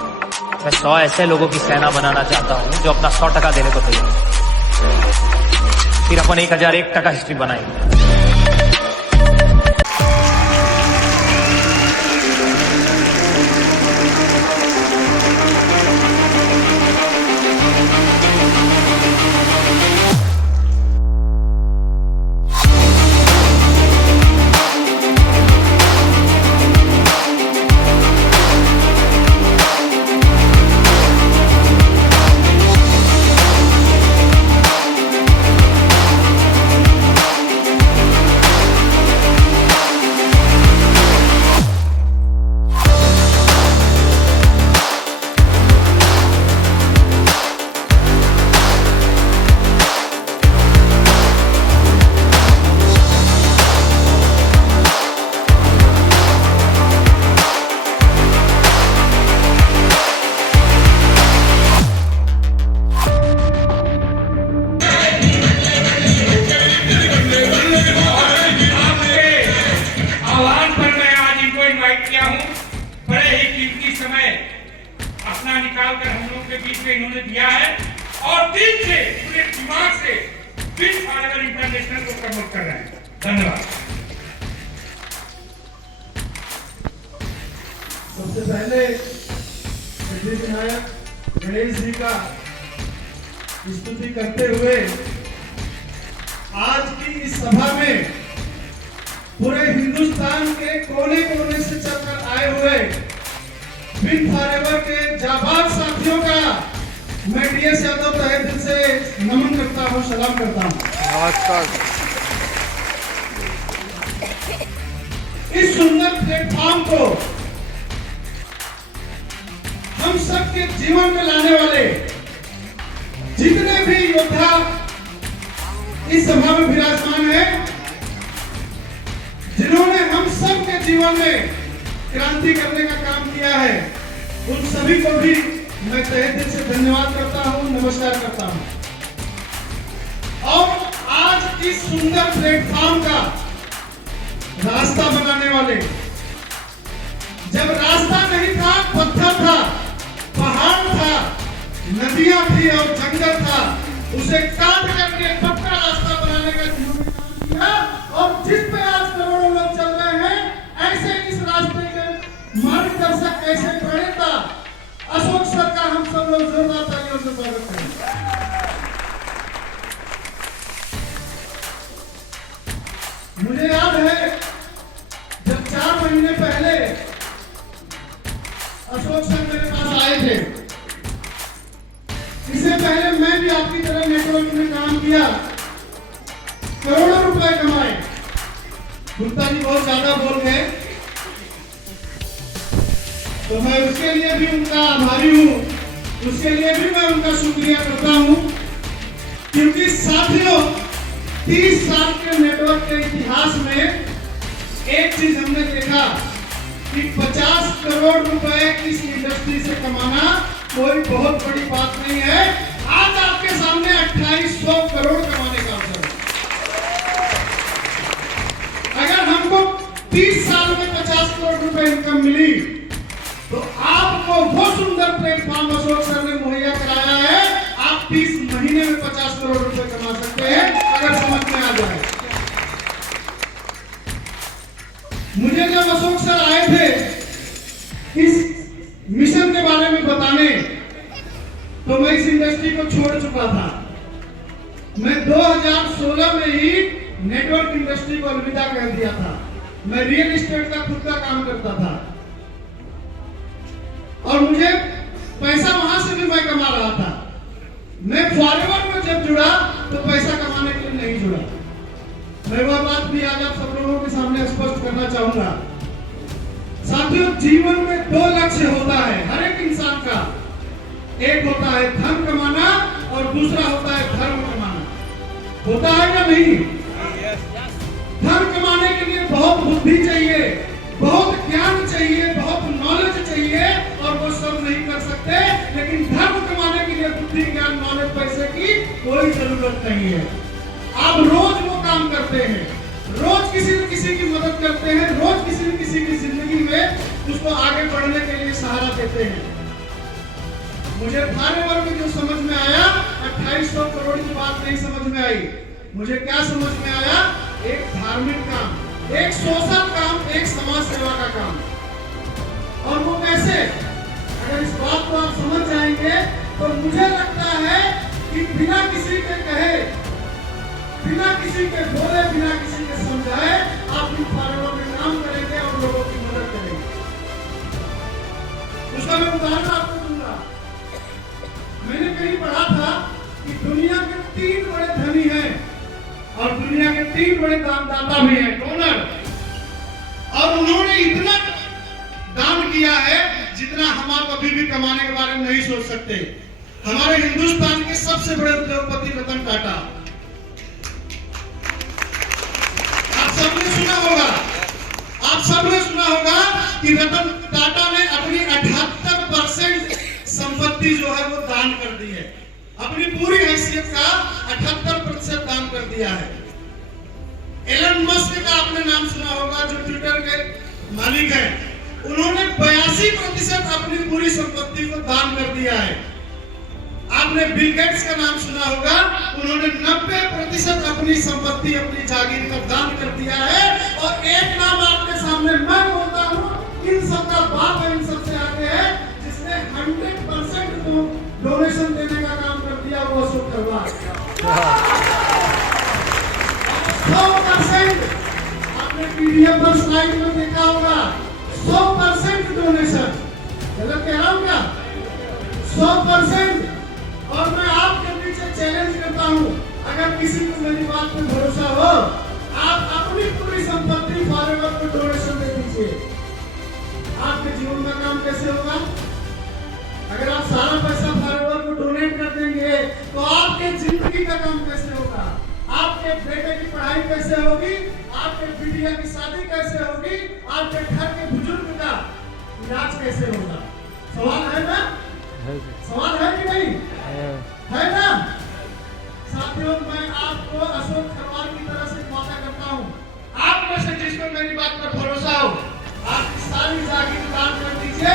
मैं 100 ऐसे लोगों की सेना बनाना चाहता हूं जो अपना 100% देने को तैयार है। फिर अपन 1001% हिस्ट्री बनाएंगे। अपना निकाल कर हम लोग के बीच में इन्होंने दिया है और दिल से पूरे दिमाग से विन फॉरएवर इंटरनेशनल को प्रमोट कर रहे हैं। धन्यवाद। सबसे पहले विनायक गणेश जी का स्तुति करते हुए आज की इस सभा में पूरे हिंदुस्तान के कोने कोने से चलकर आए हुए विन फॉरएवर के जाबाज साथियों का मैं डीएस यादव तहे दिल से नमन करता हूं, सलाम करता हूं। इस सुंदर प्लेटफॉर्म को हम सबके जीवन में लाने वाले जितने भी योद्धा इस सभा में विराजमान हैं, जिन्होंने हम सबके जीवन में क्रांति करने का काम किया है, उन सभी को भी मैं तहे दिल से धन्यवाद करता हूं, नमस्कार करता हूं। और आज इस सुंदर प्लेटफॉर्म का रास्ता बनाने वाले, जब रास्ता नहीं था, पत्थर था, पहाड़ था, नदियां थी और जंगल था, उसे काट करके पक्का रास्ता बनाने का जिन्होंने काम किया और जिस पे आज करोड़ों लोग चल रहे हैं, ऐसे इस रास्ते के मार्गदर्शक, ऐसे प्रणेता अशोक सर का हम सब लोग जोरदार तालियों से स्वागत करें। मुझे याद है जब 4 महीने पहले अशोक सर मेरे पास आए थे, इससे पहले मैं भी आपकी तरह नेटवर्क में काम किया, करोड़ों रुपए कमाए। गुप्ता जी बहुत ज्यादा बोल गए, तो मैं उसके लिए भी उनका आभारी हूं, उसके लिए भी मैं उनका शुक्रिया करता हूं, क्योंकि साथियों 30 साल के नेटवर्क के इतिहास में एक चीज हमने देखा कि 50 करोड़ रुपए इस इंडस्ट्री से कमाना कोई बहुत बड़ी बात नहीं है। आज आपके सामने 2800 करोड़ कमाने का अवसर है। अगर हमको 30 साल में 50 करोड़ रुपए इनकम मिली, तो आपको वो सुंदर प्लेटफॉर्म अशोक सर ने मुहैया कराया है। आप 30 महीने में 50 करोड़ रुपए कमा सकते हैं, अगर समझ में आ जाए। मुझे जब अशोक सर आए थे इस मिशन के बारे में बताने, तो मैं इस इंडस्ट्री को छोड़ चुका था। मैं 2016 में ही नेटवर्क इंडस्ट्री को अलविदा कर दिया था। मैं रियल एस्टेट का खुद का काम करता था और मुझे पैसा वहां से भी मैं कमा रहा था। मैं फॉरएवर में जब जुड़ा तो पैसा कमाने के लिए नहीं जुड़ा। मैं वह बात भी आज आप सब लोगों के सामने स्पष्ट करना चाहूंगा। साथियों, जीवन में 2 लक्ष्य होता है हर एक इंसान का। एक होता है धन कमाना और दूसरा होता है धर्म कमाना। होता है या नहीं? धन कमाने के लिए बहुत बुद्धि चाहिए, बहुत ज्ञान चाहिए, बहुत नॉलेज चाहिए और वो सब नहीं कर सकते। लेकिन धर्म कमाने के लिए बुद्धि, ज्ञान, नॉलेज, पैसे की कोई जरूरत नहीं है। आप रोज वो काम करते हैं, रोज किसी न किसी की मदद करते हैं, रोज किसी न किसी की जिंदगी में उसको आगे बढ़ने के लिए सहारा देते हैं। मुझे फॉरएवर में जो समझ में आया 2800 करोड़ की बात नहीं समझ में आई। मुझे क्या समझ में आया? एक धार्मिक काम, एक सोशल काम, एक समाज सेवा का काम। और वो कैसे? अगर इस बात को आप समझ जाएंगे तो मुझे लगता है कि बिना किसी के कहे, बिना किसी के बोले, बिना किसी के समझाए आप इन फॉरएवर में काम करेंगे और लोगों की मदद करेंगे। उसका मैं उदाहरण आपको दूंगा। मैंने कहीं पढ़ा था कि दुनिया के 3 बड़े धनी हैं और दुनिया के 3 बड़े दानदाता भी हैं, डोनर। और उन्होंने इतना दान किया है जितना हम आप अभी भी कमाने के बारे में नहीं सोच सकते। हमारे हिंदुस्तान के सबसे बड़े उद्योगपति रतन टाटा, आप सबने सुना होगा, आप सबने सुना होगा कि रतन टाटा ने अपनी 78% संपत्ति जो है वो दान कर दी है। अपनी पूरी हैसियत का 78% दान कर दिया है। एलन मस्क का आपने नाम सुना होगा, जो ट्विटर के मालिक हैं। उन्होंने 82% अपनी पूरी संपत्ति को दान कर दिया है। आपने बिल गेट्स का नाम सुना होगा, उन्होंने 90% अपनी संपत्ति, अपनी जागीर का दान कर दिया है। और एक नाम आपके सामने मैं बोलता हूँ, इन सबका बाप है, इन सबसे आगे है, जिसने 100% को डोनेशन देने का काम कर दिया, वो अशोक तलवार। 100% आपने पीडीएफ पर स्लाइड में देखा होगा, 100% डोनेशन। गलत कह रहा हूं क्या? 100%। और मैं आपके पीछे चैलेंज करता हूं, अगर किसी को मेरी बात पे भरोसा हो, आप अपनी पूरी संपत्ति फॉरएवर को डोनेशन दे दीजिए। आपके जीवन का काम कैसे होगा? अगर आप सारा पैसा फॉरएवर को डोनेट कर देंगे तो आपके जिंदगी का काम कैसे होगा? आपके बेटे की पढ़ाई कैसे होगी? आपके बिटिया की शादी कैसे होगी? आपके घर के बुजुर्ग का इलाज कैसे होगा? सवाल है ना? सवाल है कि नहीं? है ना? साथियों, मैं आपको अशोक तलवार की तरह से वादा करता हूँ, आप में से जिसको मेरी बात पर भरोसा हो, आपकी सारी जागीर दान कर दीजिए।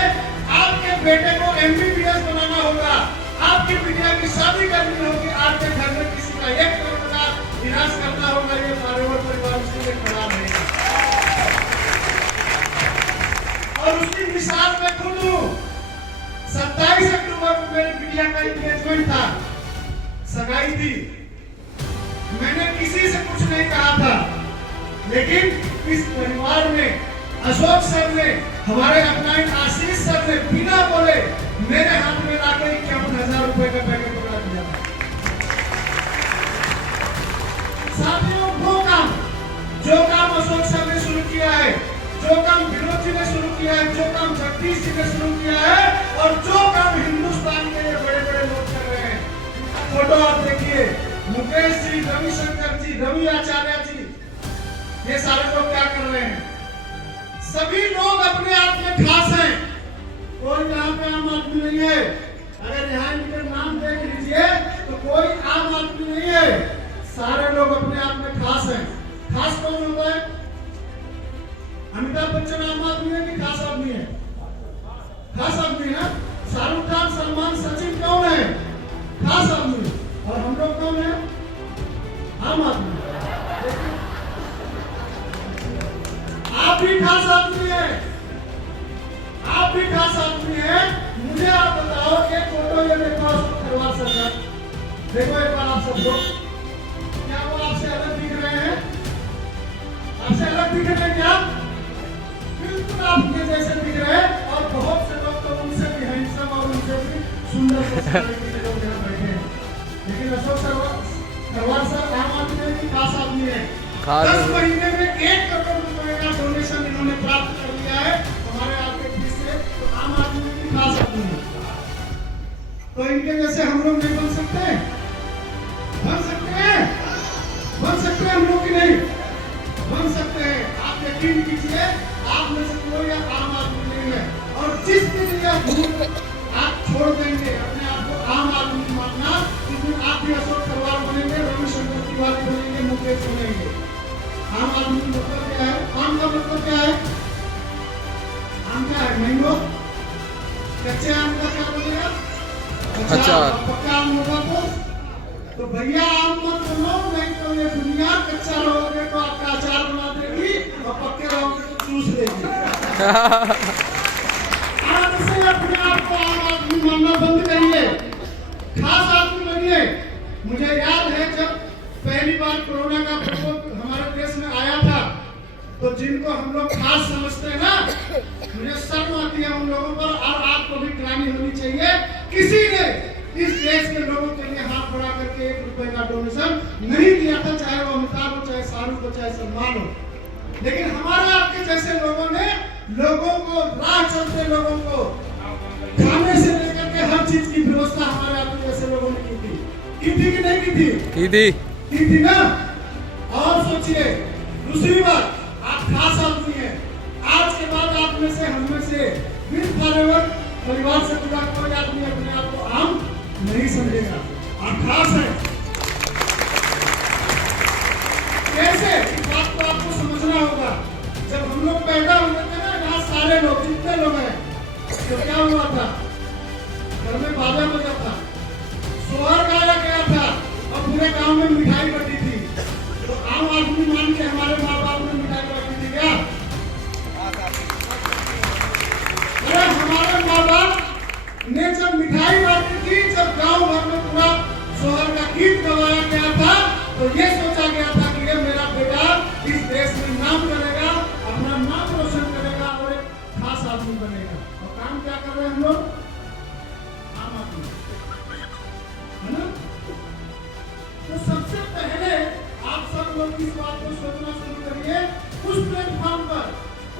आपके बेटे को MBBS बनाना होगा, आपकी बिटिया की शादी करनी होगी, आपके घर में किसी का 1 करोड़ का इलाज करना होगा, ये फॉरएवर परिवार उसके लिए खड़ा रहेगा। और उसकी मिसाल मैं खुद हूँ। 27 अक्टूबर को मेरी बिटिया का एंगेजमेंट था, सगाई थी। मैंने किसी से कुछ नहीं कहा था, लेकिन इस परिवार में अशोक सर ने, हमारे अपनाइन आशीष सर ने बिना बोले मेरे हाथ में लाकर 51,000 रुपए का पैकेट पकड़ा दिया था। साथियों, वो काम, जो काम अशोक सर ने शुरू किया है, जो काम विनोद जी ने शुरू किया है, जो काम जगदीश जी ने शुरू किया है, और जो काम हिंदुस्तान के ये बड़े बड़े लोग कर रहे हैं। फोटो आप देखिए, मुकेश जी, रविशंकर जी, रवि आचार्य जी, ये सारे लोग क्या कर रहे हैं? सभी लोग अपने आप में खास हैं। कोई यहाँ पे आम आदमी नहीं है। अगर यहाँ इनके नाम देख लीजिए तो कोई आम आदमी नहीं है। सारे लोग अपने आप में खास हैं। खास कौन होता है? अमिताभ बच्चन आम आदमी है कि खास आदमी है? खास आदमी है। शाहरुख खान, सलमान, सचिन कौन है? खास आदमी। और हम लोग कौन है? आम आदमी। आप भी खास आदमी है, आप भी खास आदमी है। मुझे आप बताओ, एक फोटो ये देखो अशोक तलवार सर का, देखो एक बार आप सब लोग, क्या वो आपसे अलग दिख रहे हैं? आपसे अलग दिख रहे हैं क्या? बिल्कुल आपके जैसे दिख रहे हैं। और बहुत से लोग तो उनसे भी हैंडसम और उनसे भी सुंदर लोग बैठे हैं। लेकिन अशोक तलवार सर आम आदमी है कि खास आदमी है? 10 महीने में 1 करोड़ रुपए का डोनेशन इन्होंने प्राप्त कर लिया है हमारे आपके फीस से। तो आम आदमी की खास आदमी है, तो इनके जैसे हम लोग नहीं बन सकते? बन सकते हैं, बन सकते हैं हम लोग की नहीं? बन सकते हैं। आप यकीन कीजिए, आप में से कोई आम आदमी नहीं है। और जिस दिन यह भूल आप छोड़ देंगे अपने आप को आम आदमी मानना, उस दिन आप भी अशोक तलवार बनेंगे, रविशंकर तिवारी बनेंगे, मुकेश बनेंगे। आम आदमी का मतलब क्या है? आम का मतलब क्या है? आम क्या है? मैंगो। कच्चे आम का क्या बनेगा? अच्छा। पक्का आम होगा तो भैया आम मत बनो, नहीं तो ये दुनिया कच्चा रहोगे तो आपका अचार बना देगी और पक्के रहोगे तो चूस लेगी। आज से अपने आप को आम आदमी मानना बंद करिए, खास आदमी बनिए। मुझे याद है जब पहली बार कोरोना का प्रकोप हमारे देश में आया था, तो जिनको हम लोग खास समझते हैं ना, मुझे शर्म आती है उन लोगों पर, और आपको भी ग्लानि होनी चाहिए। किसी ने इस देश के लोगों के लिए हाथ बढ़ा करके 1 रुपए का डोनेशन नहीं दिया था, चाहे वो अमिताभ हो, चाहे शाहरुख हो, चाहे सलमान हो। लेकिन हमारे आपके जैसे लोगों ने लोगों को, राह चलते लोगों को खाने से लेकर के हर चीज की व्यवस्था हमारे आपके जैसे लोगों ने की थी कि नहीं की थी ना। और सोचिए, दूसरी बात, आप खास आदमी हैं। आज के बाद आप में से, हम में से बिन फॉलोवर परिवार से जुड़ा कोई आदमी अपने आप को आम नहीं समझेगा। आप खास हैं। कैसे? इस बात को आपको समझना होगा। जब हम लोग पैदा हुए थे ना, यहाँ सारे लोग, जितने लोग हैं, तो क्या हुआ था? घर में बाजा बजा था, सोहर गाया गया था, और पूरे गांव में मिठाई बटी थी। तो आम आदमी मान के हमारे माँ बाप ने मिठाई बांटी थी क्या? अरे हमारे माँ बाप ने जब मिठाई बांटी थी, जब गांव भर में पूरा सोहर का गीत गवाया गया था, तो ये सोचा गया था कि ये मेरा बेटा इस देश में नाम करेगा, अपना नाम रोशन करेगा और एक खास आदमी बनेगा। और काम क्या कर रहे हैं हम लोग? आम आदमी, है ना? तो सबसे पहले आप सब लोग इस बात को सोचना शुरू करिए। उस प्लेटफॉर्म पर,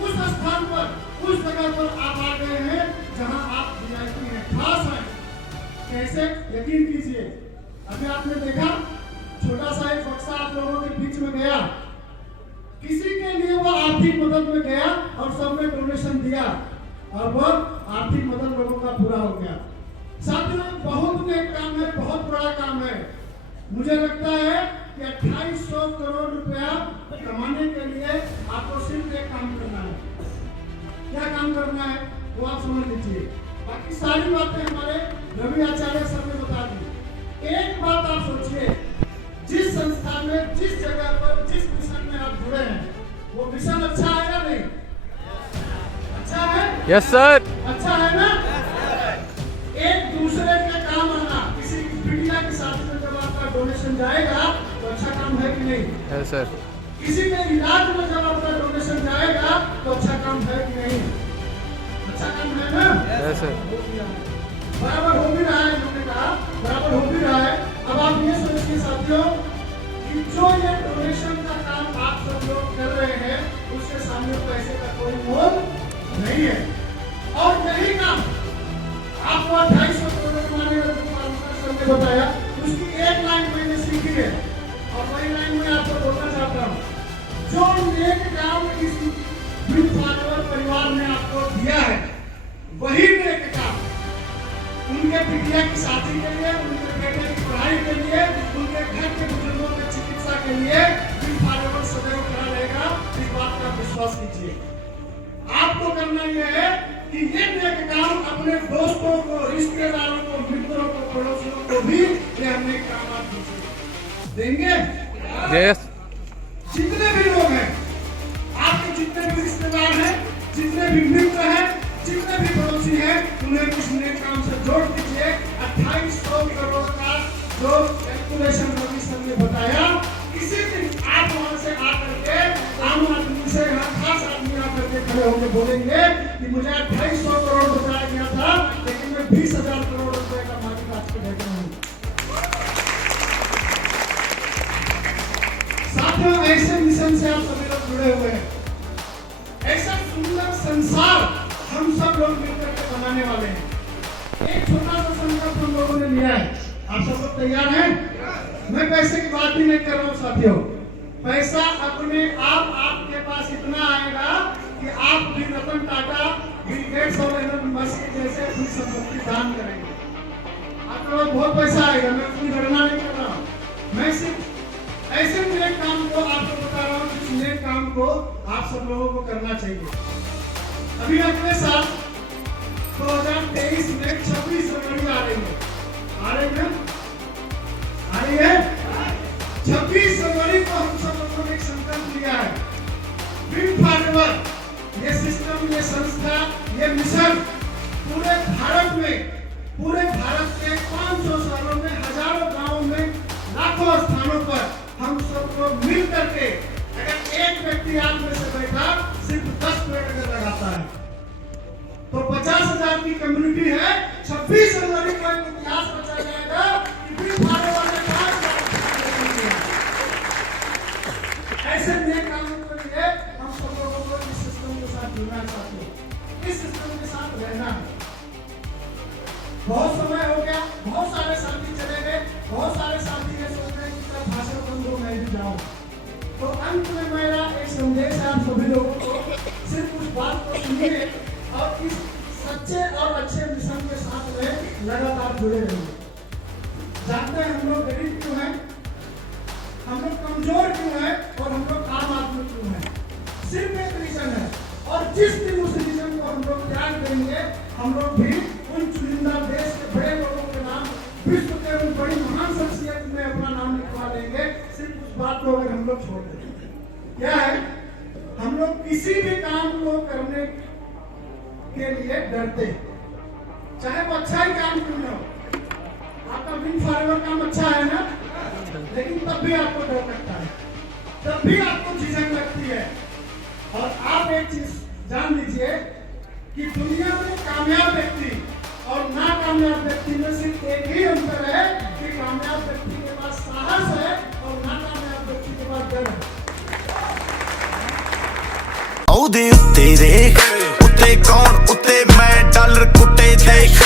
उस स्थान पर, उस जगह पर आप आ गए हैं जहां आप वीआईपी हैं, खास हैं। कैसे? यकीन कीजिए, अभी आपने देखा छोटा सा एक बक्सा आप लोगों के बीच में गया, किसी के लिए वो आर्थिक मदद में गया और सबने डोनेशन दिया, और वो आर्थिक मदद लोगों का पूरा हो गया। साथियों, बहुत नेक काम है, बहुत बड़ा काम है। मुझे लगता है कि 2800 करोड़ रुपया कमाने के लिए आपको सिर्फ एक काम करना है। क्या काम करना है वो आप समझ लीजिए, बाकी सारी बातें हमारे रवि आचार्य सर ने बता दी। एक बात आप सोचिए, जिस संस्था में, जिस जगह पर, जिस मिशन में आप जुड़े हैं, वो मिशन अच्छा है या नहीं? अच्छा है? Yes sir. अच्छा है ना? एक दूसरे के काम आना, किसी मीडिया के साथ में जब आपका डोनेशन जाएगा तो अच्छा काम है कि नहीं? है सर। किसी के इलाज में जब आपका डोनेशन जाएगा तो अच्छा काम है कि नहीं? अच्छा काम है ना? है सर। बराबर हो भी रहा है, मैंने कहा बराबर हो भी रहा है। अब आप ये सोचिए साथियों कि जो ये डोनेशन का काम आप सब लोग कर रहे हैं, उसके सामने पैसे का कोई मोल नहीं है। और यही काम आपको 250 करोड़ कमाने का सर ने बताया, उसकी एक लाइन मैंने सीखी है और वही लाइन मैं आपको बोलना चाहता हूँ। जो नेक काम इस बिन फॉलोवर परिवार ने आपको दिया है, वही नेक काम उनके बिटिया की शादी के लिए, उनके बेटे की पढ़ाई के लिए, उनके घर के बुजुर्गों की चिकित्सा के लिए बिन फॉलोवर सदैव खड़ा रहेगा। इस बात का विश्वास कीजिए। आपको करना यह है कि ये नेक काम अपने दोस्तों को, रिश्तेदारों को, मित्रों को, पड़ोसियों को भी ये नेक काम आप दीजिए। देंगे? यस। जितने भी लोग हैं, आपके जितने भी रिश्तेदार हैं, जितने भी मित्र हैं, जितने भी पड़ोसी हैं, उन्हें इस नेक काम से जोड़ दीजिए। 2800 करोड़ का जो कैलकुलेशन रवि सर ने बताया, किसी दिन आप वहां से आकर के आम आदमी से, खास आदमी आकर के खड़े होकर बोलेंगे कि मुझे 2800 करोड़ बताया गया था, लेकिन मैं 20,000 करोड़ रुपए का मालिक आज के बैठा हूँ। साथियों, ऐसे मिशन से आप सभी लोग जुड़े हुए हैं। ऐसा सुंदर संसार हम सब लोग मिलकर के बनाने वाले हैं। एक छोटा सा संकल्प हम लोगों ने लिया है। आप सब लोग तैयार हैं? मैं पैसे की बात भी नहीं कर रहा हूँ साथियों। पैसा अपने आप आपके पास इतना आएगा कि आप भी रतन टाटा, बिल गेट्स और एलन मस्क जैसे अपनी संपत्ति दान करेंगे। आपके पास बहुत पैसा आएगा, मैं अपनी गणना नहीं कर रहा हूँ। मैं सिर्फ ऐसे नेक काम को आपको बता रहा हूँ, जिस नेक काम को आप सब लोगों को करना चाहिए। अभी अगले साल 2023 में 26 जनवरी आ रही है। भारत में, पूरे भारत के 500 शहरों में, हजारों गांवों में, लाखों स्थानों पर हम सब लोग मिल करके अगर एक व्यक्ति आप में से बैठा सिर्फ 10 पेड़ अगर लगाता है तो 50,000 की कम्युनिटी है, 26 जनवरी को एक इतिहास रचा जाएगा कि बिल फॉलोवर ने 5,000 किया। ऐसे नए कानून के लिए हम सब लोगों को इस सिस्टम के साथ जुड़ना चाहते हैं, इस सिस्टम के साथ रहना है। बहुत समय हो गया, बहुत सारे साथी चले गए, बहुत सारे साथी ये सोच रहे हैं कि जब भाषण बंद हो मैं भी जाऊं। तो अंत में मेरा एक संदेश है आप सभी लोगों को, सिर्फ उस बात को सुनिए और इस सच्चे और अच्छे मिशन के साथ में लगातार जुड़े रहिए। जानते हैं हम लोग गरीब क्यों हैं, हम लोग कमजोर क्यों हैं और हम लोग आम आदमी क्यों हैं, सिर्फ एक रीजन है। और जिस दिन उस रीजन को हम लोग त्याग देंगे, हम लोग भी उन चुनिंदा देश के बड़े लोगों के नाम, विश्व के उन बड़ी महान शख्सियत में अपना नाम लिखवा देंगे, सिर्फ उस बात को अगर हम लोग छोड़ देंगे। क्या है, हम लोग किसी भी काम को करने के लिए डरते हैं, चाहे वो अच्छा ही काम क्यों ना हो। आपका विंड फॉरएवर काम अच्छा है ना, लेकिन तब भी आपको डर लगता है, तब भी आपको झिझक लगती है। और आप एक चीज जान लीजिए कि दुनिया में कामयाब व्यक्ति और नाकामयाब व्यक्ति में सिर्फ एक ही अंतर है कि कामयाब व्यक्ति के पास साहस है और नाकामयाब व्यक्ति के पास डर है। ਉਹਦੇ ਉੱਤੇ ਦੇਖ ਉੱਤੇ ਕੌਣ ਉੱਤੇ ਮੈਂ ਡਾਲਰ ਕੁੱਟੇ ਦੇਖ